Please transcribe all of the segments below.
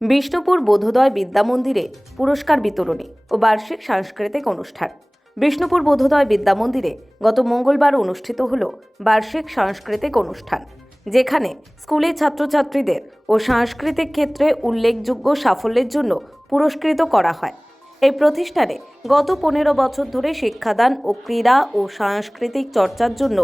বিষ্ণুপুর বোধোদয় বিদ্যামন্দিরে পুরস্কার বিতরণী ও বার্ষিক সাংস্কৃতিক অনুষ্ঠান। বিষ্ণুপুর বোধোদয় বিদ্যামন্দিরে গত মঙ্গলবার অনুষ্ঠিত হল বার্ষিক সাংস্কৃতিক অনুষ্ঠান, যেখানে স্কুলের ছাত্রছাত্রীদের ও সাংস্কৃতিক ক্ষেত্রে উল্লেখযোগ্য সাফল্যের জন্য পুরস্কৃত করা হয়। এই প্রতিষ্ঠানে গত পনেরো বছর ধরে শিক্ষাদান ও ক্রীড়া ও সাংস্কৃতিক চর্চার জন্য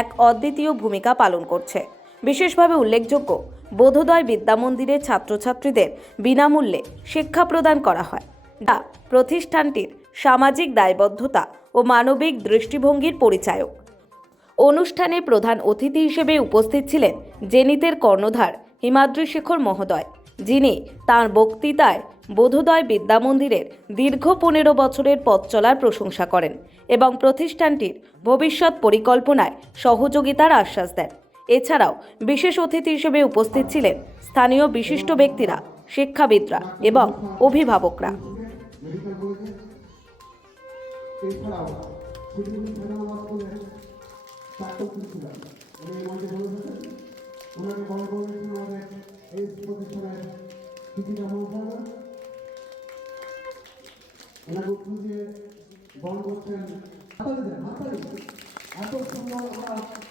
এক অদ্বিতীয় ভূমিকা পালন করছে। বিশেষভাবে উল্লেখযোগ্য, বোধোদয় বিদ্যা মন্দিরের ছাত্রছাত্রীদের বিনামূল্যে শিক্ষা প্রদান করা হয়। যা প্রতিষ্ঠানটির সামাজিক দায়বদ্ধতা ও মানবিক দৃষ্টিভঙ্গির পরিচায়ক। অনুষ্ঠানে প্রধান অতিথি হিসেবে উপস্থিত ছিলেন জেনিতের কর্ণধার হিমাদ্রি শেখর মহোদয়, যিনি তাঁর বক্তৃতায় বোধোদয় বিদ্যা মন্দিরের দীর্ঘ পনেরো বছরের পথ চলার প্রশংসা করেন এবং প্রতিষ্ঠানটির ভবিষ্যৎ পরিকল্পনায় সহযোগিতার আশ্বাস দেন। এছাড়াও বিশেষ অতিথি হিসেবে উপস্থিত ছিলেন স্থানীয় বিশিষ্ট ব্যক্তিরা শিক্ষাবিদরা এবং অভিভাবকরা। এত সুন্দর আমরা একজন শিক্ষকের ভিতরে পেয়েছি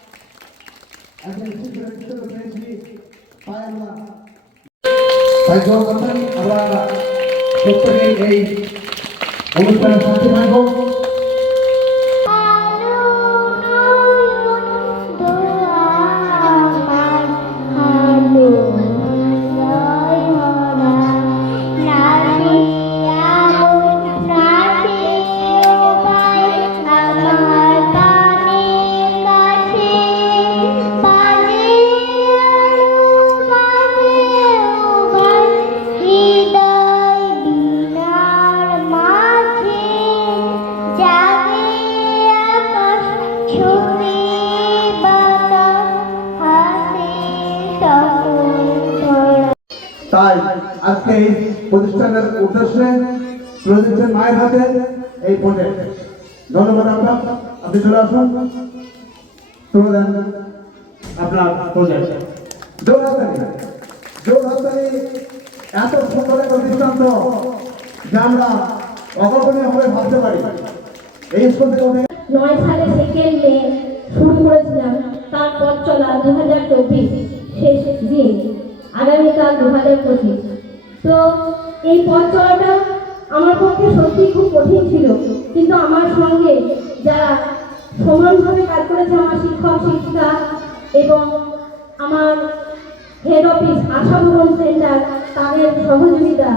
তাই জল আমরা প্রত্যেকে এই অনুষ্ঠানের সাথে থাকব। তাই আজকে এই প্রতিষ্ঠানের উদ্দেশ্যে দিচ্ছেন মায়ের হাতে এই প্রজেক্ট ধন্যবাদ আমরা আপনি চলে আসুন। তুলে দেন আপনার প্রজেক্ট জোর হাতালি জোর হাতালি এত সুন্দর একটা দৃষ্টান্ত যা আমরা অকল্পনীয় ভাবে ভাবতে পারি। এই স্কুল থেকে নয় সালে সেকেন্ড মে শুরু করেছিলাম। তার পথ চলা দু হাজার চব্বিশ শেষ দিন। আগামীকাল দু হাজার পঁচিশ। তো এই পথ চলাটা আমার পক্ষে সত্যি খুব কঠিন ছিল। কিন্তু আমার সঙ্গে যারা সমানভাবে কাজ করেছে আমার শিক্ষক, শিক্ষিকা এবং আমার হেড অফিস আশা ভবন সেন্টার তাদের সহযোগিতা।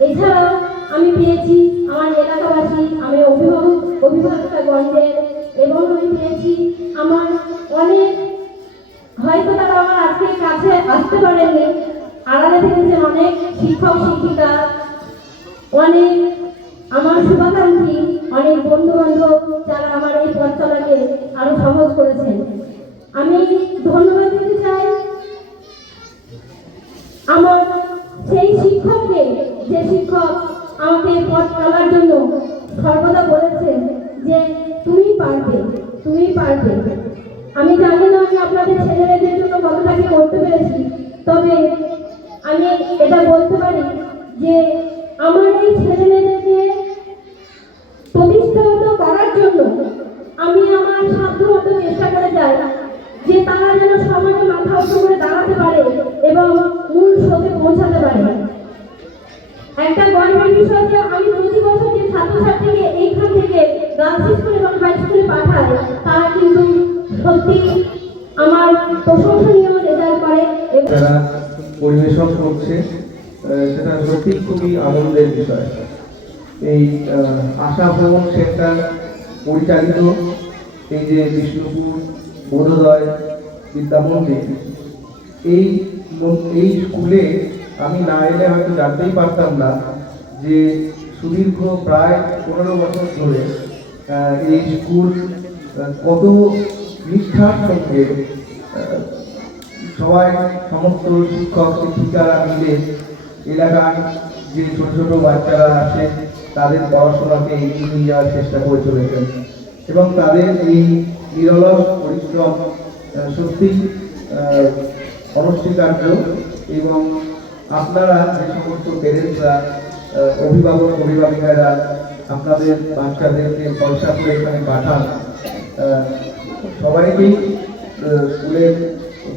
এছাড়াও আমি পেয়েছি আমার এলাকাবাসী, আমি অভিভাবক অভিভাবিকা গণদের এবং আমি পেয়েছি আমার অনেক হয়তো তারা আমার আজকে কাছে আসতে পারেননি। আড়ালে থেকেছেন অনেক শিক্ষক, শিক্ষিকা, অনেক আমার শুভাকাঙ্ক্ষী, অনেক বন্ধু বান্ধব যারা আমার এই পথ চলাকে আরও সহজ করেছেন। আমি ধন্যবাদ দিতে চাই আমার সেই শিক্ষককে, যে শিক্ষক আমাকে পথ চলার জন্য সর্বদা বলেছেন যে তুমি পারবে তুমি পারবে। আমি জানি না ছেলেমেয়েদের জন্য কতটা করতে পেরেছি তবে আমি এটা বলতে পারি যে আমার এই ছেলেমেয়েদেরকে প্রতিষ্ঠিত করার জন্য আমি আমার সাধ্যমতো চেষ্টা করে যাই যে তারা যেন সমাজে মাথা উঁচু করে দাঁড়াতে পারে এবং মূল স্রোতে পৌঁছাতে পারে একটা গর্বের বিষয় যে আমি প্রতি বছর যে ছাত্রছাত্রীকে এইখান থেকে যারা পরিবেশন করছে সেটা সত্যি খুবই আনন্দের বিষয়। এই আশা ভ্রমণ সেন্টার পরিচালিত, এই যে বিষ্ণুপুর বোধোদয় বিদ্যা মন্দির, এই এই স্কুলে আমি না এলে হয়তো জানতেই পারতাম না যে সুদীর্ঘ প্রায় পনেরো বছর ধরে এই স্কুল কত নিষ্ঠার সঙ্গে সবাই সমস্ত শিক্ষক, শিক্ষিকারা মিলে এলাকার যে ছোট ছোট বাচ্চারা আছে, তাদের পড়াশোনাকে এগিয়ে নিয়ে যাওয়ার চেষ্টা করে চলেছেন। এবং তাদের এই নিরলস পরিশ্রম সত্যি অনস্বীকার্য এবং আপনারা যে সমস্ত পেরেন্টসরা অভিভাবক, অভিভাবিকারা আপনাদের বাচ্চাদেরকে পয়সা করে এখানে পাঠান সবাইকেই স্কুলের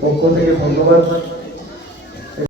পক্ষ থেকে ধন্যবাদ।